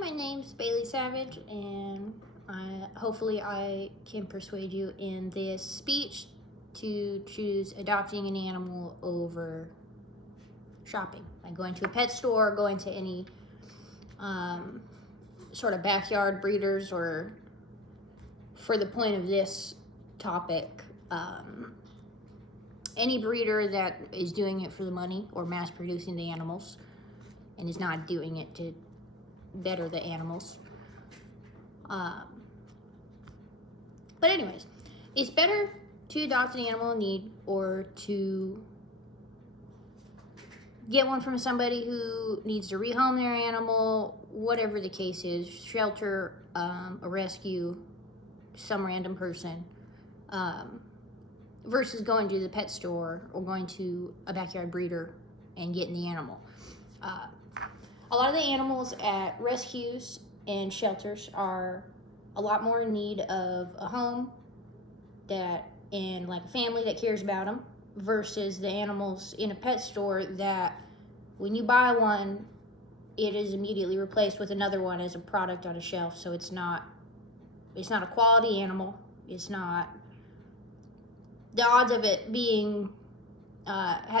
my name's Bailey Savage, and hopefully I can persuade you in this speech to choose adopting an animal over shopping. Like going to a pet store, going to any sort of backyard breeders, or for the point of this topic, any breeder that is doing it for the money or mass producing the animals and is not doing it to better the animals. But anyways, it's better to adopt an animal in need or to get one from somebody who needs to rehome their animal, whatever the case is, shelter, a rescue, some random person, versus going to the pet store or going to a backyard breeder and getting the animal. A lot of the animals at rescues and shelters are a lot more in need of a home and like a family that cares about them, versus the animals in a pet store that when you buy one, it is immediately replaced with another one as a product on a shelf. So it's not a quality animal. It's not, the odds of it being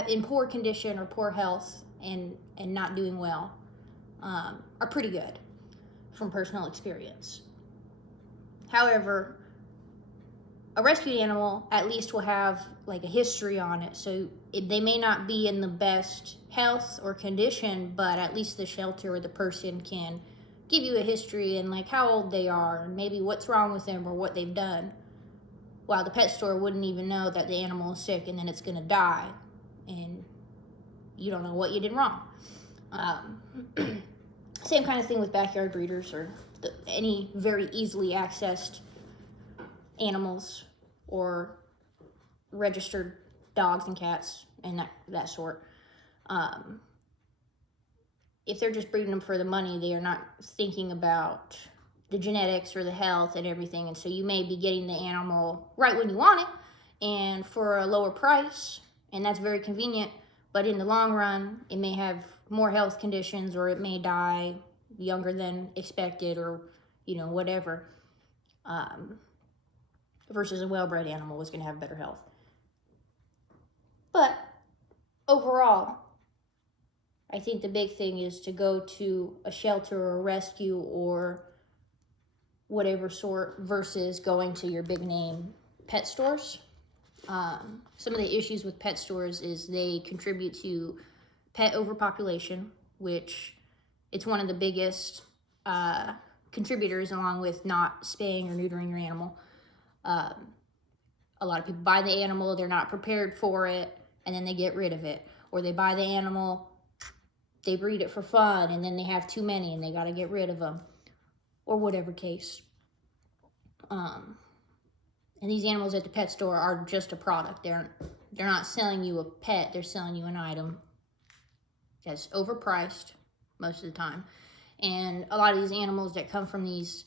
in poor condition or poor health and not doing well are pretty good from personal experience. However, a rescued animal at least will have like a history on it, so they may not be in the best health or condition, but at least the shelter or the person can give you a history and like how old they are and maybe what's wrong with them or what they've done, while the pet store wouldn't even know that the animal is sick and then it's gonna die and you don't know what you did wrong. Same kind of thing with backyard breeders or any very easily accessed animals or registered dogs and cats and that sort. If they're just breeding them for the money, they are not thinking about the genetics or the health and everything, and so you may be getting the animal right when you want it and for a lower price, and that's very convenient, but in the long run it may have more health conditions, or it may die younger than expected, or whatever, versus a well-bred animal is going to have better health. But overall, I think the big thing is to go to a shelter or a rescue or whatever sort versus going to your big name pet stores. Some of the issues with pet stores is they contribute to pet overpopulation, which it's one of the biggest contributors, along with not spaying or neutering your animal. A lot of people buy the animal, they're not prepared for it, and then they get rid of it. Or they buy the animal, they breed it for fun, and then they have too many and they got to get rid of them, or whatever case. And these animals at the pet store are just a product. They're not selling you a pet, they're selling you an item that's overpriced most of the time. And a lot of these animals that come from these,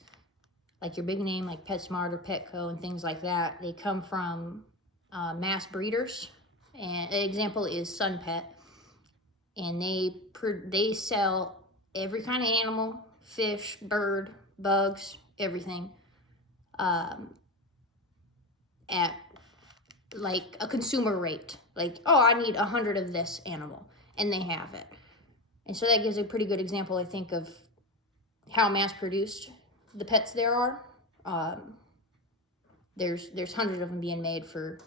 like your big name, like PetSmart or Petco and things like that, they come from mass breeders. And an example is Sun Pet. And they sell every kind of animal, fish, bird, bugs, everything, at like a consumer rate. Like, oh, I need 100 of this animal, and they have it. And so that gives a pretty good example, I think, of how mass-produced the pets there are. There's hundreds of them being made for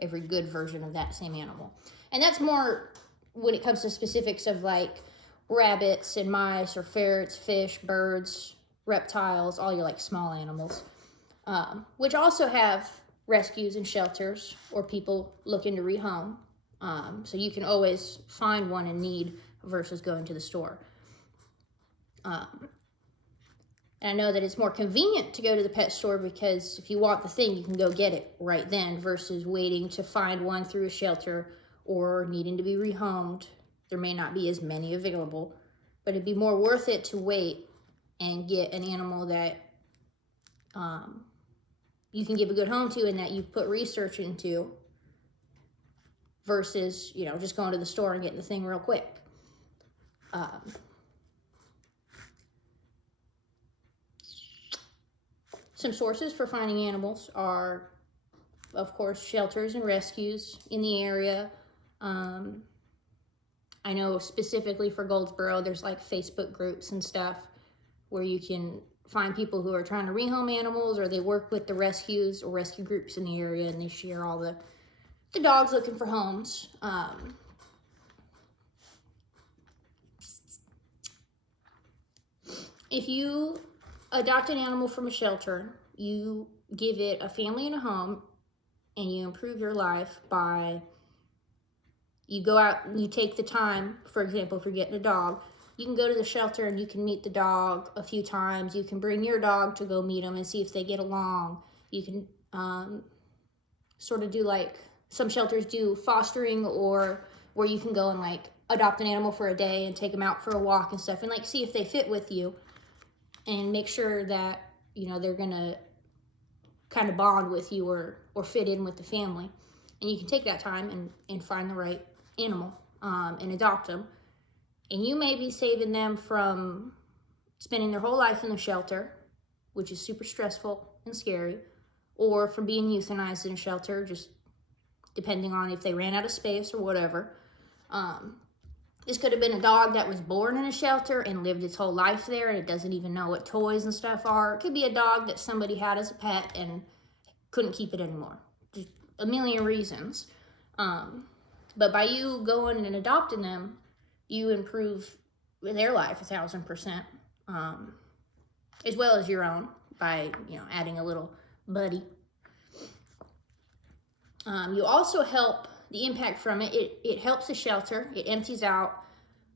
every good version of that same animal. And that's more when it comes to specifics of like rabbits and mice or ferrets, fish, birds, reptiles, all your like small animals, which also have rescues and shelters or people looking to rehome. So you can always find one in need versus going to the store. And I know that it's more convenient to go to the pet store because if you want the thing, you can go get it right then versus waiting to find one through a shelter or needing to be rehomed. There may not be as many available, but it'd be more worth it to wait and get an animal that you can give a good home to and that you've put research into versus, just going to the store and getting the thing real quick. Some sources for finding animals are, of course, shelters and rescues in the area. I know specifically for Goldsboro, there's like Facebook groups and stuff where you can find people who are trying to rehome animals, or they work with the rescues or rescue groups in the area, and they share all the dogs looking for homes. If you adopt an animal from a shelter, you give it a family and a home, and you improve your life by, you go out and you take the time. For example, if you're getting a dog, you can go to the shelter and you can meet the dog a few times. You can bring your dog to go meet them and see if they get along. You can sort of do like some shelters do fostering, or where you can go and like adopt an animal for a day and take them out for a walk and stuff, and like see if they fit with you and make sure that, you know, they're gonna kind of bond with you or fit in with the family. And you can take that time and find the right animal and adopt them. And you may be saving them from spending their whole life in the shelter, which is super stressful and scary, or from being euthanized in a shelter, just depending on if they ran out of space or whatever. This could have been a dog that was born in a shelter and lived its whole life there, and it doesn't even know what toys and stuff are. It could be a dog that somebody had as a pet and couldn't keep it anymore. Just a million reasons. But by you going and adopting them, you improve their life 1,000%, as well as your own by, you know, adding a little buddy. You also help the impact from it. It helps the shelter. It empties out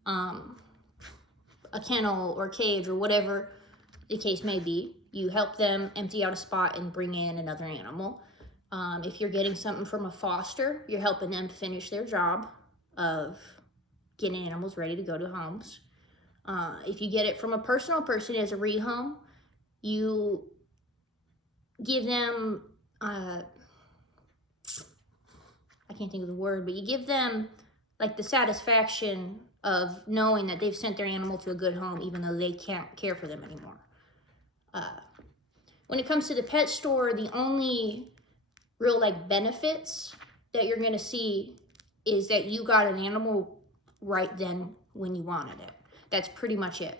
a kennel or cage or whatever the case may be. You help them empty out a spot and bring in another animal. If you're getting something from a foster, you're helping them finish their job of getting animals ready to go to homes. If you get it from a personal person as a rehome, you give them, I can't think of the word, but you give them like the satisfaction of knowing that they've sent their animal to a good home, even though they can't care for them anymore. When it comes to the pet store, the only real like benefits that you're gonna see is that you got an animal right then when you wanted it. That's pretty much it.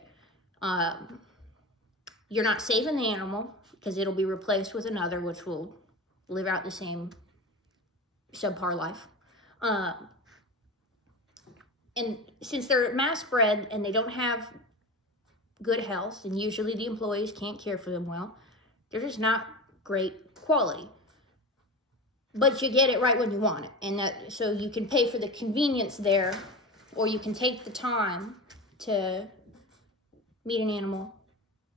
You're not saving the animal because it'll be replaced with another, which will live out the same subpar life. And since they're mass bred and they don't have good health, and usually the employees can't care for them well, they're just not great quality. But you get it right when you want it. And that, so you can pay for the convenience there, or you can take the time to meet an animal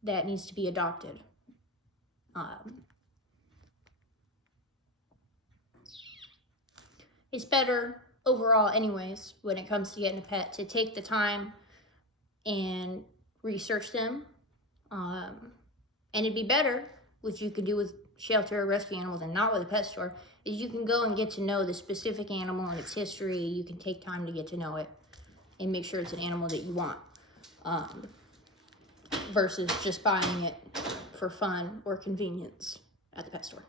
that needs to be adopted. It's better overall anyways, when it comes to getting a pet, to take the time and research them. And it'd be better, which you could do with shelter or rescue animals and not with a pet store, is you can go and get to know the specific animal and its history. You can take time to get to know it and make sure it's an animal that you want, versus just buying it for fun or convenience at the pet store.